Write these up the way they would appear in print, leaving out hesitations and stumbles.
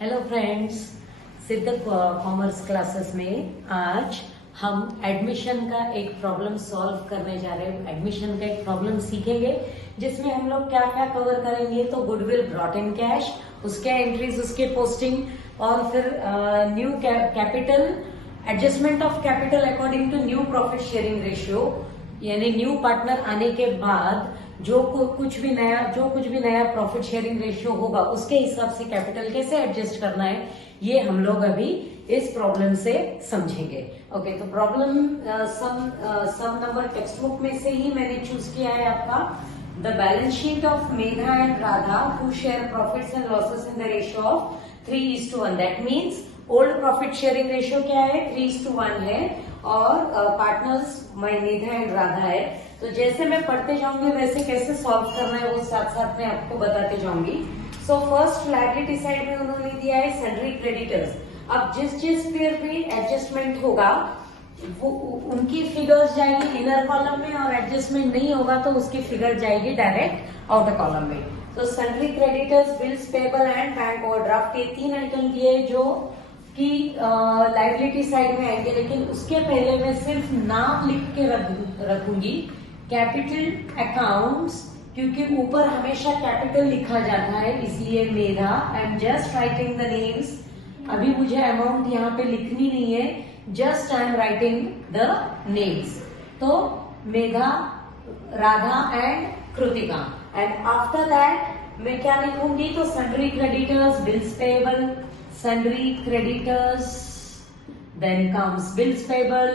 Hello friends, सिद्ध commerce classes में आज हम एडमिशन का एक प्रॉब्लम सॉल्व करने जा रहे हैं। एडमिशन का एक प्रॉब्लम सीखेंगे जिसमें हम लोग क्या क्या कवर करेंगे। तो गुडविल ब्रॉट इन कैश, उसके एंट्रीज, उसके पोस्टिंग, और फिर new capital, adjustment of capital according to new profit sharing ratio, यानी न्यू पार्टनर आने के बाद जो कुछ भी नया प्रॉफिट शेयरिंग रेशियो होगा उसके हिसाब से कैपिटल कैसे एडजस्ट करना है, ये हम लोग अभी इस प्रॉब्लम से समझेंगे। ओके, तो problem some number text book में से ही मैंने चूज किया है आपका। The balance sheet of Medha and Radha who share profits and losses in the ratio of 3:1। That means old profit sharing ratio क्या है, 3:1 है, और partners my Medha and Radha है। तो जैसे मैं पढ़ते जाऊंगी वैसे कैसे सॉल्व करना है वो साथ साथ में आपको बताते जाऊंगी। सो फर्स्ट लायबिलिटी साइड में उन्होंने दिया है सन्ड्री क्रेडिटर्स। अब जिस पेयर पे एडजस्टमेंट होगा वो उनकी फिगर्स जाएगी इनर कॉलम में, और एडजस्टमेंट नहीं होगा तो उसकी फिगर जाएगी डायरेक्ट आउटर कॉलम में। तो sundry creditors, bills payable and bank overdraft, ये 3 आइटम दिए जो कि लायबिलिटी साइड में आएंगे। लेकिन उसके पहले मैं सिर्फ नाम लिख के रखूंगी कैपिटल अकाउंट्स, क्योंकि ऊपर हमेशा कैपिटल लिखा जाता है, इसलिए Medha. I am just writing the names. अभी मुझे अमाउंट यहाँ पे लिखनी नहीं है, just I am writing the names. तो Medha, Radha and Kritika. And after that मैं क्या लिखूंगी, तो sundry creditors, bills payable, sundry creditors, then comes bills payable,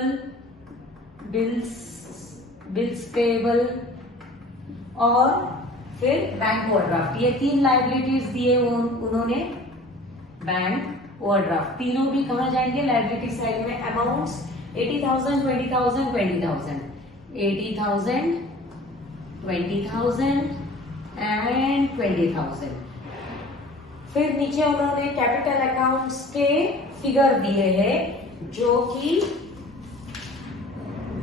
bills payable, और फिर बैंक ओवरड्राफ्ट। ये 3 लायबिलिटीज दिए उन्होंने। बैंक ओवरड्राफ्ट तीनों भी कहा जाएंगे लायबिलिटी साइड में। Amounts 80,000, 20,000, 20,000, 80,000, 20,000 and 20,000। फिर नीचे उन्होंने कैपिटल अकाउंट्स के फिगर दिए हैं जो कि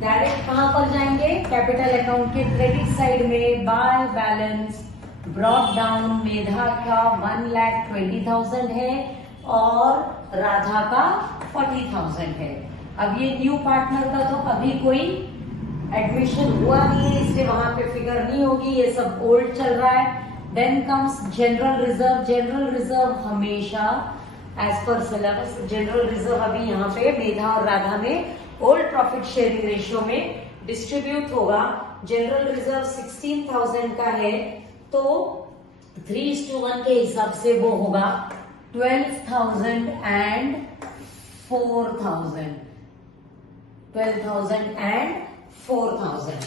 डायरेक्ट कहां पर जाएंगे, कैपिटल अकाउंट के क्रेडिट साइड में। By balance brought down, Medha का 1,20,000 है और राधा का 40,000 है। अब ये न्यू पार्टनर का तो अभी कोई एडमिशन हुआ नहीं है, इसलिए वहां पे फिगर नहीं होगी, ये सब ओल्ड चल रहा है। Then comes general reserve। General reserve हमेशा as per syllabus, general reserve अभी यहाँ पे मेधा और राधा में ओल्ड प्रॉफिट शेयरिंग रेशियो में डिस्ट्रीब्यूट होगा। जनरल रिजर्व 16,000 का है, तो 3:1 के हिसाब से वो होगा 12,000 एंड 4,000, 12,000 एंड 4,000।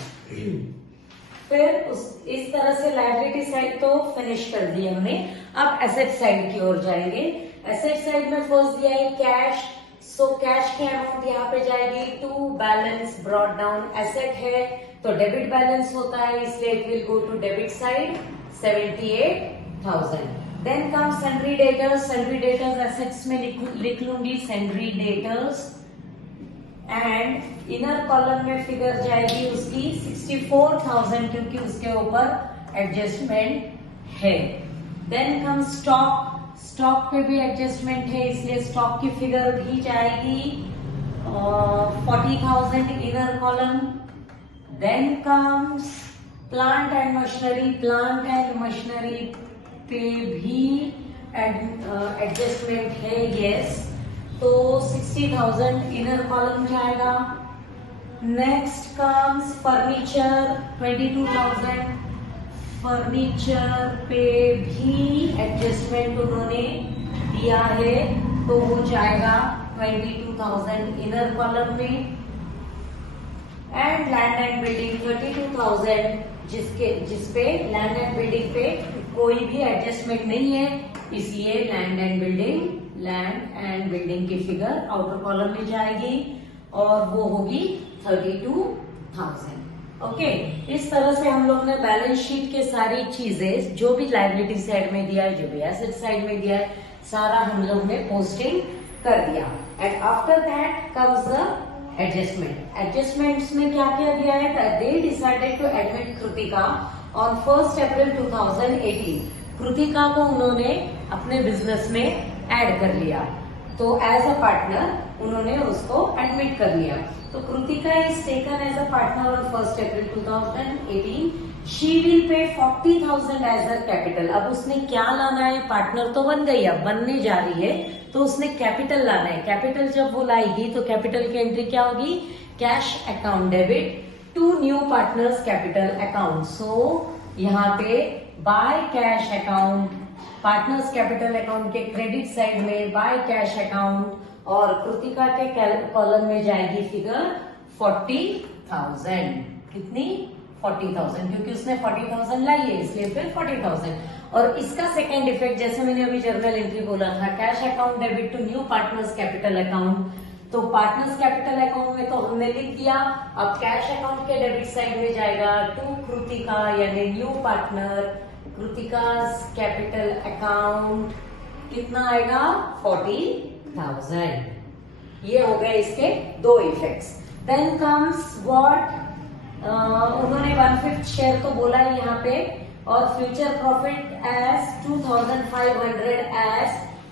फिर इस तरह से लायबिलिटी साइड तो फिनिश कर दी हमने। अब एसेट साइड की ओर जाएंगे। एसेट साइड में फर्स्ट दिया है कैश। सो कैश की अमाउंट यहाँ पे जाएगी to balance brought down. Asset है तो डेबिट बैलेंस होता है, इसलिए it will go to debit side, 78,000। Then come sundry debtors. Sundry debtors assets में लिख लूंगी sundry debtors, and inner column में फिगर जाएगी उसकी 64,000, क्योंकि उसके ऊपर एडजस्टमेंट है। Then come stock. स्टॉक पे भी एडजस्टमेंट है, इसलिए स्टॉक की फिगर भी जाएगी 40,000 inner column. Then comes plant and machinery. Plant and machinery पे भी एडजस्टमेंट है, यस, तो 60,000 इनर कॉलम जाएगा। Next comes furniture, 22,000। फर्नीचर पे भी एडजस्टमेंट उन्होंने दिया है, तो वो जाएगा 22,000 इनर कॉलम में। एंड लैंड एंड बिल्डिंग 32,000, जिसपे लैंड एंड बिल्डिंग पे कोई भी एडजस्टमेंट नहीं है, इसलिए लैंड एंड बिल्डिंग की फिगर आउटर कॉलम में जाएगी और वो होगी 32,000। ओके, इस तरह से हम लोग ने बैलेंस शीट के सारी चीजें जो भी लायबिलिटी साइड में दिया है, जो भी एसेट साइड में दिया है, सारा हम लोग ने पोस्टिंग कर दिया। And after that comes the adjustment. Adjustments में क्या क्या दिया है, they decided to admit Kritika on 1 April 2018। Kritika को उन्होंने अपने बिजनेस में ऐड कर लिया, तो एज अ पार्टनर उन्होंने उसको एडमिट कर लिया। तो Kritika is taken as a partner on 1 April 2018। She will pay 40,000 as a capital. अब उसने क्या लाना है, पार्टनर तो बन गई, अब बनने जा रही है, तो उसने कैपिटल लाना है। कैपिटल जब वो लाएगी तो कैपिटल की एंट्री क्या होगी, cash account debit to new partners capital account. So यहाँ पे by cash account, partners capital account के क्रेडिट साइड में बाय कैश अकाउंट, और कृतिका के कॉलम में जाएगी फिगर 40,000। कितनी, 40,000, क्योंकि उसने 40,000 लाई है इसलिए फिर 40,000। और इसका सेकेंड इफेक्ट, जैसे मैंने अभी जर्नल एंट्री बोला था, cash account debit to new partners capital account, तो पार्टनर्स कैपिटल अकाउंट में तो हमने लिख दिया। अब कैश अकाउंट के डेबिट साइड में जाएगा टू कृतिका, यानी new partner, Kritika's capital account, कितना आएगा, 40,000। ये हो गए इसके दो इफेक्ट्स। देन कम्स व्हाट, उन्होंने 1/5 शेयर तो बोला है यहाँ पे, और future profit as 2,500 as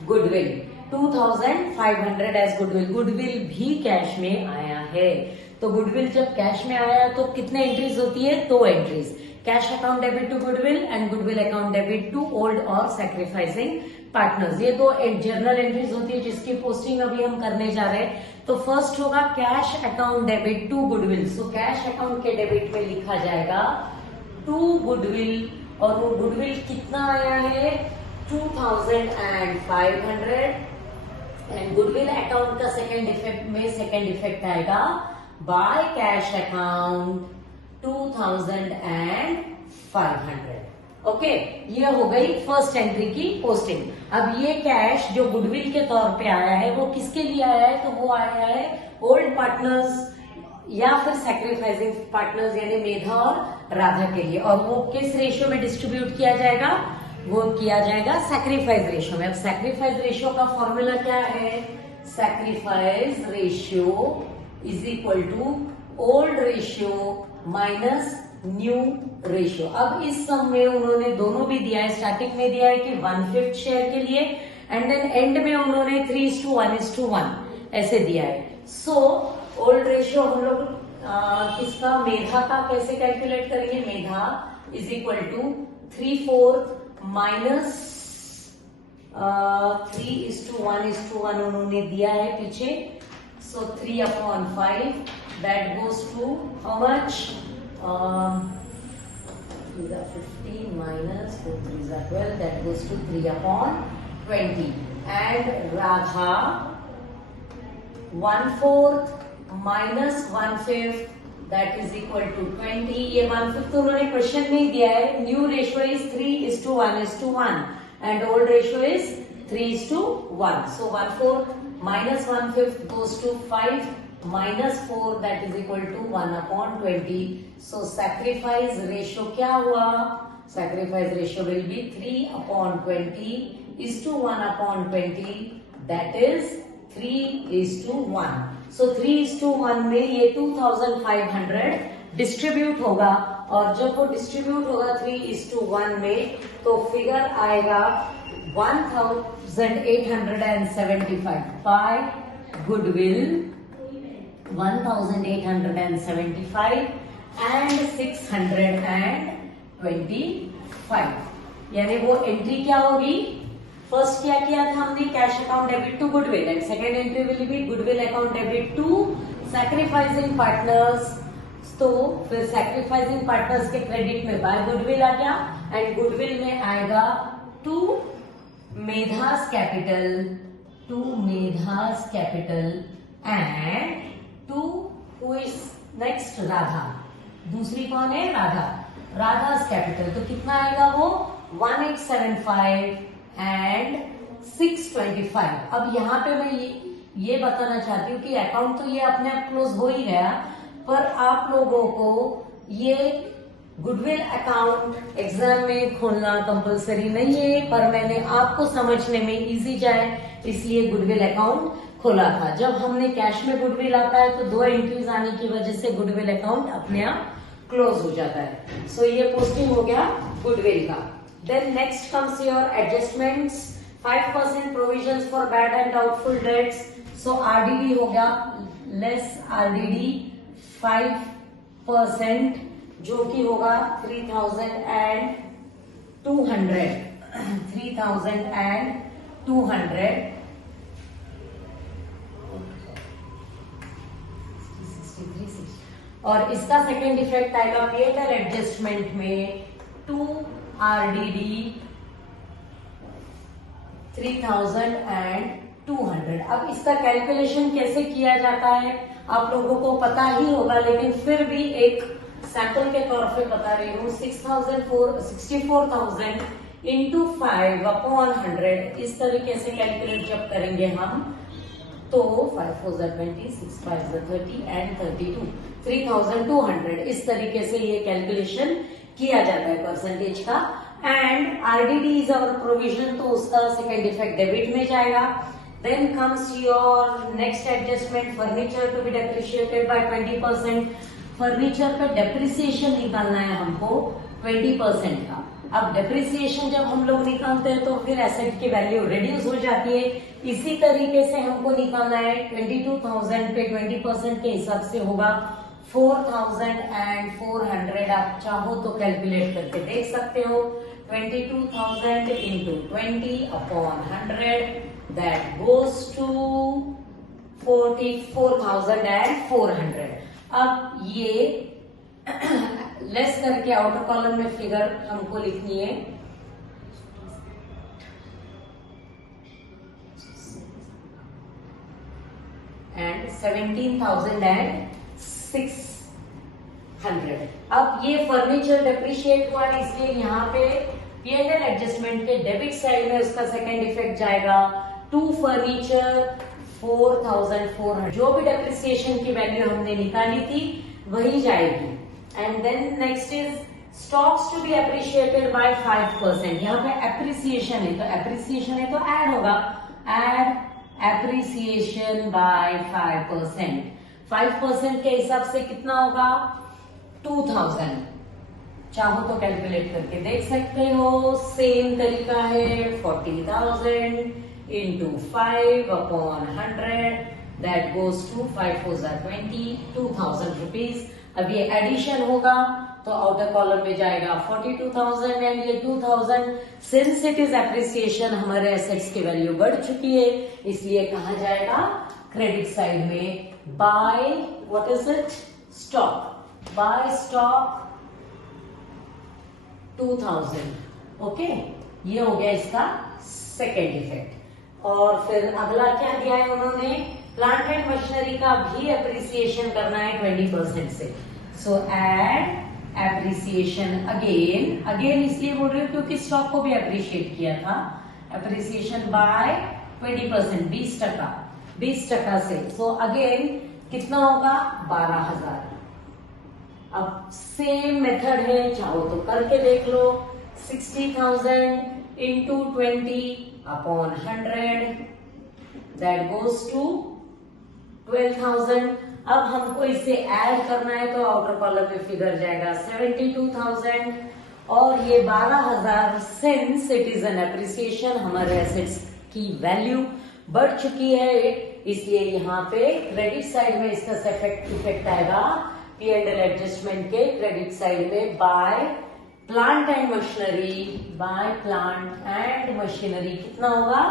goodwill, 2,500 as goodwill. Goodwill भी कैश में आया है, तो गुडविल जब कैश में आया तो कितने एंट्रीज होती है, 2 entries, cash account debit to goodwill and goodwill account debit to old और सैक्रिफाइसिंग पार्टनर्स। ये 2 जर्नल एंट्रीज होती है जिसकी पोस्टिंग अभी हम करने जा रहे हैं। तो फर्स्ट होगा cash account debit to goodwill. So cash account के डेबिट में लिखा जाएगा टू गुडविल, और वो गुडविल कितना आया है, 2,500, एंड गुडविल अकाउंट का सेकेंड इफेक्ट आएगा बाय कैश अकाउंट 2,500। ओके, ये हो गई फर्स्ट एंट्री की पोस्टिंग। अब ये कैश जो गुडविल के तौर पे आया है वो किसके लिए आया है, तो वो आया है ओल्ड पार्टनर्स या फिर सैक्रिफाइसिंग पार्टनर्स, यानी मेधा और राधा के लिए। और वो किस रेशियो में डिस्ट्रीब्यूट किया जाएगा, वो किया जाएगा सैक्रिफाइस रेशियो में। अब सैक्रिफाइस रेशियो का फॉर्मूला क्या है, sacrifice ratio is equal to old ratio minus new ratio. अब इस सम में उन्होंने दोनों भी दिया है, स्टार्टिंग में दिया है कि 1/5 शेयर के लिए, एंड देन एंड में उन्होंने 3:1:1 ऐसे दिया है। सो ओल्ड रेशियो हम लोग किसका, मेधा का कैसे कैलकुलेट करेंगे, मेधा इज इक्वल टू 3/4 माइनस 3:1:1 उन्होंने दिया है पीछे। सो 3/5 that goes to how much, 3 minus 4 3 12, that goes to 3/20, and Radha 1/4 minus 1/5 that is equal to 20। ये 1/5 तो उन्होंने क्वेश्चन में ही दिया है। New ratio is 3:1:1 and old ratio is 3:1। So 1/4 minus 1/5 goes to 5 minus 4 that is equal to 1/20। So sacrifice ratio क्या हुआ, sacrifice ratio will be 3/20 is to 1/20, that is 3:1। So 3:1 में ये 2,500 डिस्ट्रीब्यूट होगा, और जब वो डिस्ट्रीब्यूट होगा 3:1 में तो फिगर आएगा 1,875 बाय गुडविल 1,875 एंड 625, यानी वो एंट्री क्या होगी, फर्स्ट क्या किया था हमने, cash account debit to goodwill, and second entry will be goodwill account debit to sacrificing partners. तो फिर सैक्रिफाइसिंग पार्टनर्स के क्रेडिट में बाय गुडविल आ गया, एंड गुडविल में आएगा to Medha's capital and to who is next, Radha. दूसरी कौन है, राधास कैपिटल। तो कितना आएगा वो 1875 एंड 625। अब यहाँ पे मैं ये बताना चाहती हूँ कि अकाउंट तो ये अपने आप क्लोज हो ही गया, पर आप लोगों को ये गुडविल अकाउंट एग्जाम में खोलना कंपलसरी नहीं है, पर मैंने आपको समझने में इजी जाए इसलिए गुडविल अकाउंट खोला था। जब हमने कैश में गुडविल आता है तो 2 एंट्रीज आने की वजह से गुडविल अकाउंट अपने आप क्लोज हो जाता है। सो ये पोस्टिंग हो गया गुडविल का। Then next comes your adjustments 5% provision for bad and doubtful debts, so RDD हो गया लेस आरडीडी 5%, जो कि होगा 3,200 और इसका सेकेंड इफेक्ट आएगा पीएनएल एडजस्टमेंट में 2 आरडीडी 3,200। अब इसका कैलकुलेशन कैसे किया जाता है आप लोगों को पता ही होगा, लेकिन फिर भी एक सैंपल के तौर पे बता रही हूँ। 64,000 इंटू 5/100 इस तरीके से कैलकुलेट जब करेंगे हम तो 5 4 20, 6 5 30 एंड 32 3,200 इस तरीके से ये कैलकुलेशन किया जाता है परसेंटेज का। And RDD is our provision, तो उसका सेकेंड इफेक्ट डेबिट में जाएगा। Then comes your next adjustment, furniture to be depreciated by 20%। Furniture पे डेप्रिसिएशन निकालना है हमको 20% का। अब डेप्रिसिएशन जब हम लोग निकालते हैं तो फिर एसेट की वैल्यू रिड्यूस हो जाती है, इसी तरीके से हमको निकालना है 22,000 पे 20% के हिसाब से होगा 4,400। आप चाहो तो कैलकुलेट करके देख सकते हो। 22,000 इंटू 20/100 दैट गोज टू 44,400। अब ये लेस करके आउटर कॉलम में फिगर हमको लिखनी है। एंड 17,600। अब ये फर्नीचर डेप्रिशिएट हुआ, इसलिए यहाँ पे पीएनएल एडजस्टमेंट के डेबिट साइड में उसका सेकेंड इफेक्ट जाएगा। टू फर्नीचर 4,400, जो भी डेप्रिसिएशन की वैल्यू हमने निकाली थी वही जाएगी। And then next is stocks to be appreciated by 5%। यहाँ पे एप्रिसिएशन है तो एप्रिसिएशन है तो ऐड होगा, ऐड एप्रिसिएशन बाय 5%। 5% के हिसाब से कितना होगा 2,000। चाहो तो कैलकुलेट करके देख सकते हो। सेम तरीका है 40,000 into 5/100 that goes to 5 4 20, 2,000 rupees. अब ये एडिशन होगा तो आउटर कॉलम में जाएगा 42,000 एंड ये 2,000। सिंस इट इज एप्रिसिएशन हमारे एसेट्स की वैल्यू बढ़ चुकी है, इसलिए कहा जाएगा क्रेडिट साइड में by what is it stock, by stock 2,000। Okay, ये हो गया इसका सेकेंड इफेक्ट। और फिर अगला क्या दिया है उन्होंने, प्लांट एंड मशीनरी का भी एप्रिसिएशन करना है 20% से। सो एड एप्रिसिएशन अगेन इसलिए बोल रही हूँ क्योंकि स्टॉक को भी अप्रिशिएट किया था। एप्रिसिएशन बाय 20% 20% से। सो अगेन कितना होगा 12,000। अब सेम मेथड है, चाहो तो करके देख लो। 60,000 इंटू 20/100 दैट गोज टू 12,000। अब हमको इसे ऐड करना है तो आउटर कॉलम में फिगर जाएगा 72,000 और ये 12,000। Since it is an appreciation हमारे एसेट्स की वैल्यू बढ़ चुकी है, इसलिए यहाँ पे क्रेडिट साइड में इसका इफेक्ट आएगा पीएनएल एडजस्टमेंट के क्रेडिट साइड में बाय प्लांट एंड मशीनरी कितना होगा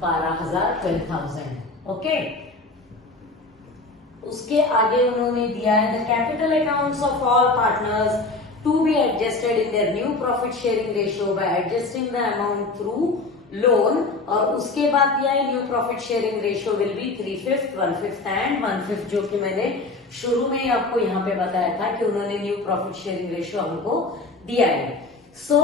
12,000 12,000। ओके, उसके आगे उन्होंने दिया है the capital accounts of all partners to be adjusted in their new profit sharing ratio by adjusting the amount through loan. और उसके बाद दिया है new profit sharing ratio will be 3/5, 1/5 and 1/5, जो कि मैंने शुरू में ही आपको यहाँ पे बताया था कि उन्होंने न्यू प्रॉफिट शेयरिंग रेशियो हमको दिया है। सो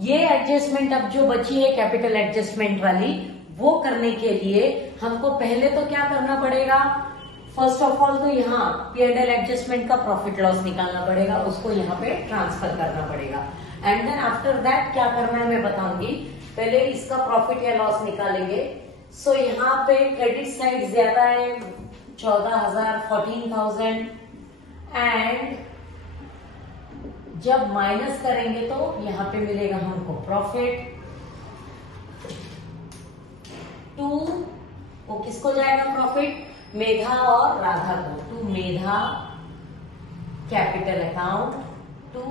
ये एडजस्टमेंट अब जो बची है कैपिटल एडजस्टमेंट वाली, वो करने के लिए हमको पहले तो क्या करना पड़ेगा, फर्स्ट ऑफ ऑल तो यहाँ पीएनएल एडजस्टमेंट का प्रॉफिट लॉस निकालना पड़ेगा, उसको यहाँ पे ट्रांसफर करना पड़ेगा। एंड देन आफ्टर दैट क्या करना है मैं बताऊंगी। पहले इसका प्रॉफिट या लॉस निकालेंगे। सो यहाँ पे क्रेडिट साइड ज्यादा है 14,000 14,000 एंड जब माइनस करेंगे तो यहाँ पे मिलेगा हमको प्रॉफिट टू, वो किसको जाएगा प्रॉफिट? मेधा और राधा को। To Medha capital account, to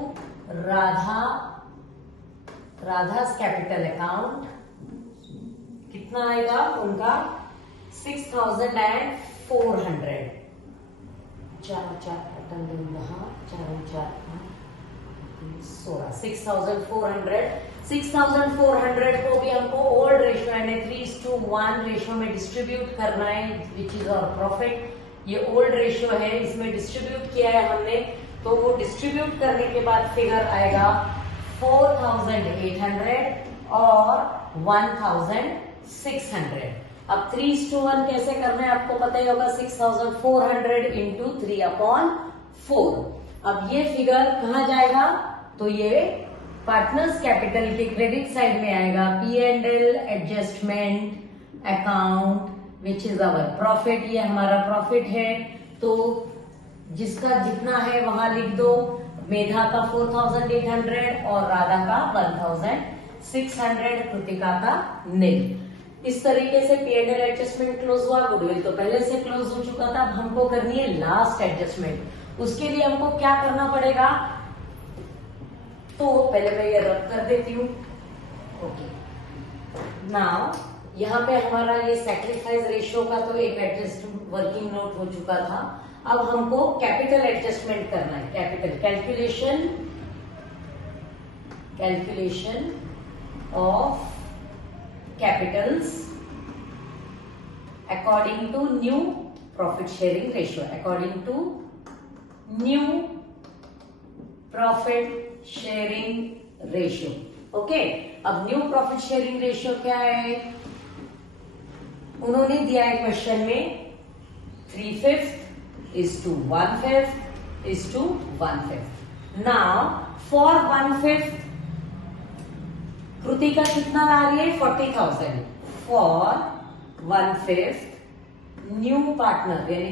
Radha's capital account. कितना आएगा उनका? 6,400। चार चार 6,400। 6,400 को भी हमको ओल्ड रेशियो यानी 3:1 रेशियो में डिस्ट्रीब्यूट करना है, विच इज आवर प्रॉफिट। ये ओल्ड रेशियो है, इसमें डिस्ट्रीब्यूट किया है हमने, तो वो डिस्ट्रीब्यूट करने के बाद फिगर आएगा 4,800 और 1,600। अब 3:1 कैसे करना है आपको पता ही होगा, 6,400 इंटू 3/4। अब ये फिगर कहाँ जाएगा? तो ये पार्टनर्स कैपिटल के क्रेडिट साइड में आएगा, P&L adjustment account which is our profit. ये हमारा प्रॉफिट है, तो जिसका जितना है वहां लिख दो। मेधा का 4,800 और राधा का 1,600, कृतिका का नील। इस तरीके से P&L एडजस्टमेंट क्लोज हुआ। गुडविल तो पहले से क्लोज हो चुका था, अब हमको करनी है लास्ट एडजस्टमेंट। उसके लिए हमको क्या करना पड़ेगा? तो पहले मैं ये रद्द कर देती हूँ। ओके, नाउ यहाँ पे हमारा ये सैक्रिफाइस रेशियो का तो एक एडजस्ट वर्किंग नोट हो चुका था। अब हमको कैपिटल एडजस्टमेंट करना है। Capital calculation of capitals according to new profit sharing ratio. According to new profit sharing ratio. Okay, अब न्यू प्रॉफिट शेयरिंग रेशियो क्या है? उन्होंने दिया है क्वेश्चन में 3/5 is to 1/5 is to 1/5। Now for 1/5 Kritika कितना ला रही है? 40,000। फॉर 1/5 न्यू पार्टनर यानी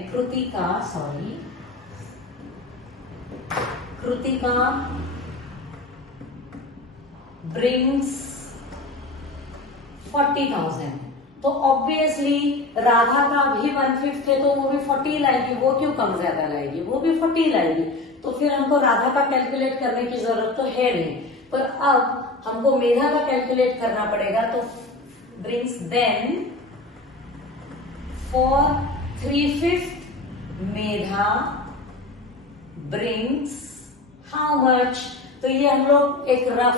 कृतिका ब्रिंग्स 40,000। तो ऑब्वियसली राधा का भी 1/5 है, तो वो भी 40 लाएगी। वो क्यों कम ज्यादा लाएगी? वो भी 40 लाएगी। तो फिर हमको राधा का कैलकुलेट करने की जरूरत तो है नहीं, पर अब हमको मेधा का कैलकुलेट करना पड़ेगा। तो brings then for 3/5 Medha brings how much? तो ये हम लोग एक रफ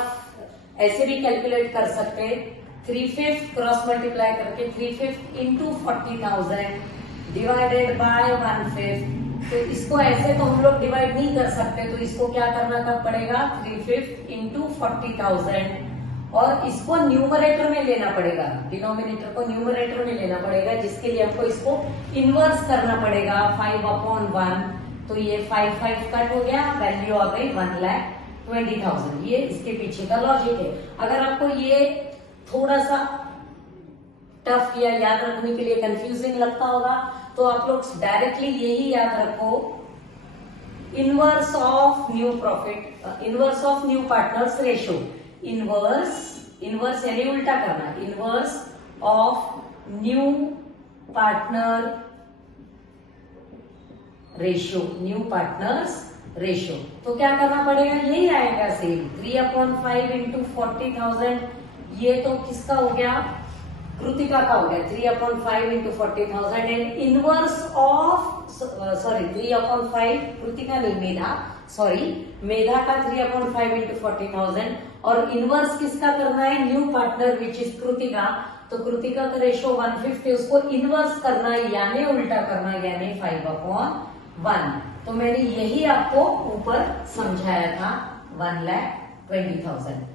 ऐसे भी कैलकुलेट कर सकते हैं। 3/5 क्रॉस मल्टीप्लाई करके 3/5 इंटू 40,000 डिवाइडेड बाय 1/5। तो इसको ऐसे तो हम लोग डिवाइड नहीं कर सकते, तो इसको क्या करना कब पड़ेगा? 3/5 इंटू 40,000 और इसको न्यूमरेटर में लेना पड़ेगा, डिनोमिनेटर को न्यूमरेटर में लेना पड़ेगा, जिसके लिए हमको इसको इनवर्स करना पड़ेगा 5/1। तो ये 5 कट हो गया, वैल्यू आ गई 1,20,000। ये इसके पीछे का लॉजिक है। अगर आपको ये थोड़ा सा टफ या याद रखने के लिए कंफ्यूजिंग लगता होगा, तो आप लोग डायरेक्टली यही याद रखो, inverse of new profit, inverse of new partners ratio. Inverse यानी उल्टा करना, inverse of new partner ratio, new partners ratio. तो क्या करना पड़ेगा? यही आएगा सेम 3/5 इंटू 40,000। ये तो किसका हो गया? कृतिका का हो गया 3/5 into 40,000 and inverse of 3/5 Kritika नहीं मेधा, मेधा का 3/5 इंटू 40,000 और इनवर्स किसका करना है? New partner which is Kritika. तो कृतिका का रेशियो 1/5 है, उसको इनवर्स करना यानी उल्टा करना यानी 5/1। तो मैंने यही आपको ऊपर समझाया था 1,20,000।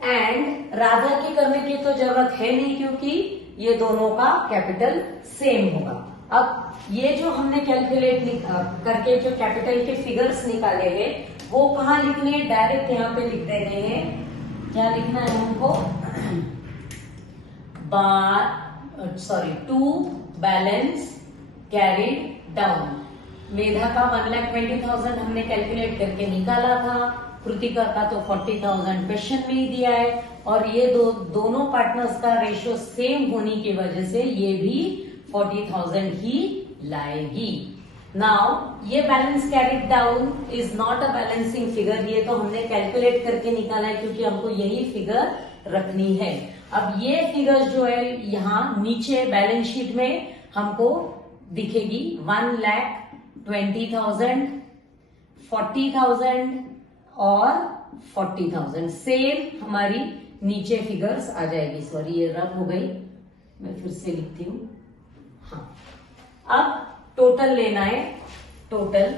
एंड राधा की करने की तो जरूरत है नहीं, क्योंकि ये दोनों का कैपिटल सेम होगा। अब ये जो हमने कैलकुलेट करके जो कैपिटल के फिगर्स निकाले हैं, वो कहाँ लिखने हैं? डायरेक्ट यहाँ पे लिख देने हैं। क्या लिखना है हमको? To balance carried down. Medha का 1,20,000 हमने कैलकुलेट करके निकाला था, कृतिका का तो 40,000 क्वेश्चन में ही दिया है, और ये दोनों पार्टनर्स का रेशियो सेम होने की वजह से ये भी 40,000 ही लाएगी। नाउ ये balance carried down is not a balancing figure, ये तो हमने कैलकुलेट करके निकाला है क्योंकि हमको यही फिगर रखनी है। अब ये फिगर जो है यहाँ नीचे बैलेंस शीट में हमको दिखेगी 1,20,000, 40,000 और 40,000 सेम हमारी नीचे फिगर्स आ जाएगी। सॉरी ये रब हो गई, मैं फिर से लिखती हूँ। हाँ, अब टोटल लेना है, टोटल,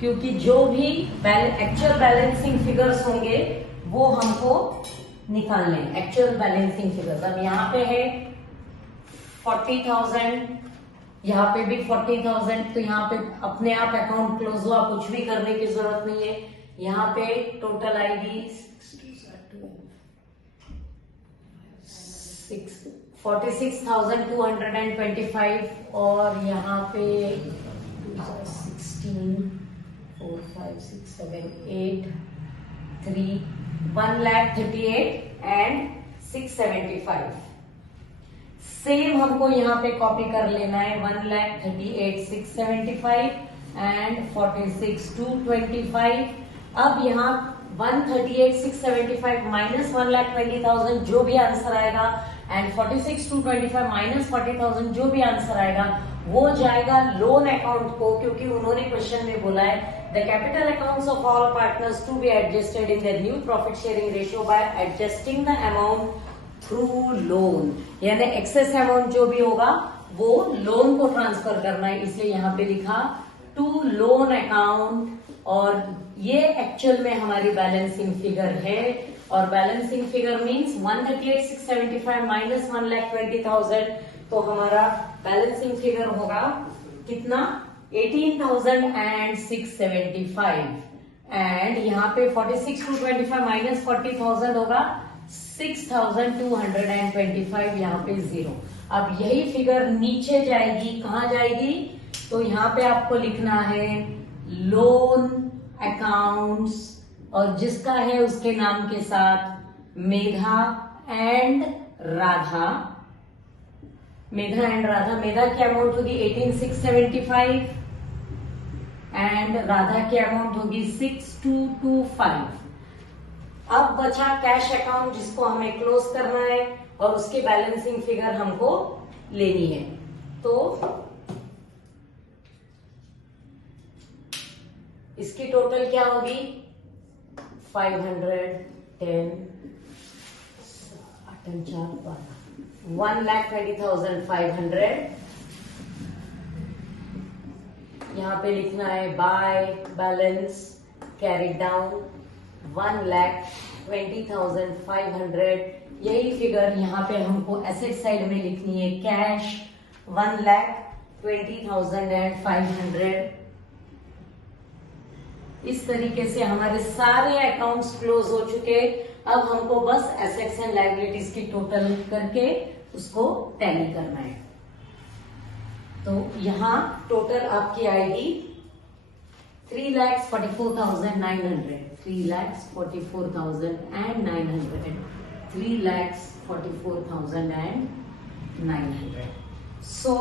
क्योंकि जो भी एक्चुअल बैलेंसिंग फिगर्स होंगे वो हमको निकालने हैं, एक्चुअल बैलेंसिंग फिगर्स। अब यहाँ पे है 40,000, यहाँ पे भी 40,000, तो यहाँ पे अपने आप अकाउंट क्लोज हुआ, कुछ भी करने की जरूरत नहीं है। यहाँ पे टोटल आएगी 46,225 और यहाँ पे 16, 4, 5, 6, 7, 8, 3, 1,38,000 and 675। सेम हमको यहाँ पे कॉपी कर लेना है 1,38,675 एंड 46,225। अब यहाँ 138,675 माइनस 1,20,000 जो भी आंसर आएगा एंड 46,225 माइनस 40,000 जो भी आंसर आएगा वो जाएगा लोन अकाउंट को, क्योंकि उन्होंने क्वेश्चन में बोला है the capital accounts of all partners to be adjusted in the new profit sharing ratio by adjusting the amount through loan, यानी एक्सेस अमाउंट जो भी होगा वो लोन को ट्रांसफर करना है, इसलिए यहाँ पे लिखा टू लोन अकाउंट। और ये एक्चुअल में हमारी बैलेंसिंग फिगर है, और बैलेंसिंग फिगर मींस 138,675 माइनस 1,20,000, तो हमारा बैलेंसिंग फिगर होगा कितना 18,675 एंड यहाँ पे 46,225 माइनस 40,000 होगा 6,225, यहाँ पे 0। अब यही फिगर नीचे जाएगी, कहाँ जाएगी, तो यहाँ पे आपको लिखना है लोन अकाउंट्स, और जिसका है उसके नाम के साथ मेधा एंड राधा। मेधा एंड राधा, मेधा की अमाउंट होगी 18,675 एंड राधा की अमाउंट होगी 6,225। अब बचा कैश अकाउंट जिसको हमें क्लोज करना है और उसकी बैलेंसिंग फिगर हमको लेनी है, तो इसकी टोटल क्या होगी 510, 1,20,500। यहाँ पे लिखना है बाय बैलेंस कैरी डाउन 1,20,500। यही फिगर यहाँ पे हमको एसेट साइड में लिखनी है कैश 1,20,500। इस तरीके से हमारे सारे अकाउंट्स क्लोज हो चुके। अब हमको बस एसेट्स एंड लायबिलिटीज की टोटल करके उसको टैली करना है। तो यहाँ टोटल आपकी आएगी 3,44,900, 3,44,900, 3,44,900। सो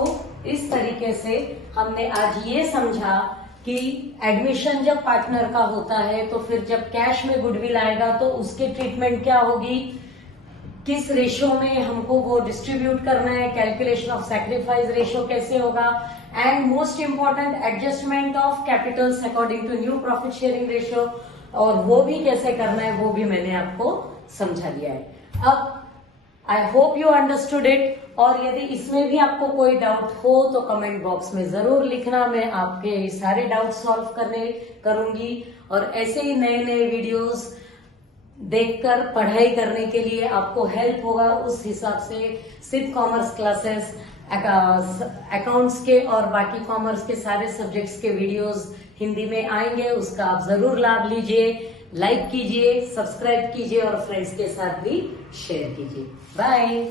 इस तरीके से हमने आज ये समझा कि एडमिशन जब पार्टनर का होता है तो फिर जब कैश में गुडविल आएगा तो उसकी ट्रीटमेंट क्या होगी, किस रेशियो में हमको वो डिस्ट्रीब्यूट करना है, कैलकुलेशन ऑफ सैक्रिफाइस रेशियो कैसे होगा, and most important adjustment of capitals according to new profit sharing ratio, और वो भी कैसे करना है वो भी मैंने आपको समझा दिया है। अब I hope you understood it, और यदि इसमें भी आपको कोई डाउट हो तो कमेंट बॉक्स में जरूर लिखना, मैं आपके सारे डाउट सॉल्व करूंगी। और ऐसे ही नए नए वीडियोस देखकर पढ़ाई करने के लिए आपको हेल्प होगा, उस हिसाब से सिर्फ कॉमर्स क्लासेस, अकाउंट्स के और बाकी कॉमर्स के सारे सब्जेक्ट्स के वीडियोस हिंदी में आएंगे, उसका आप जरूर लाभ लीजिए। लाइक कीजिए, सब्सक्राइब कीजिए और फ्रेंड्स के साथ भी शेयर कीजिए। बाय।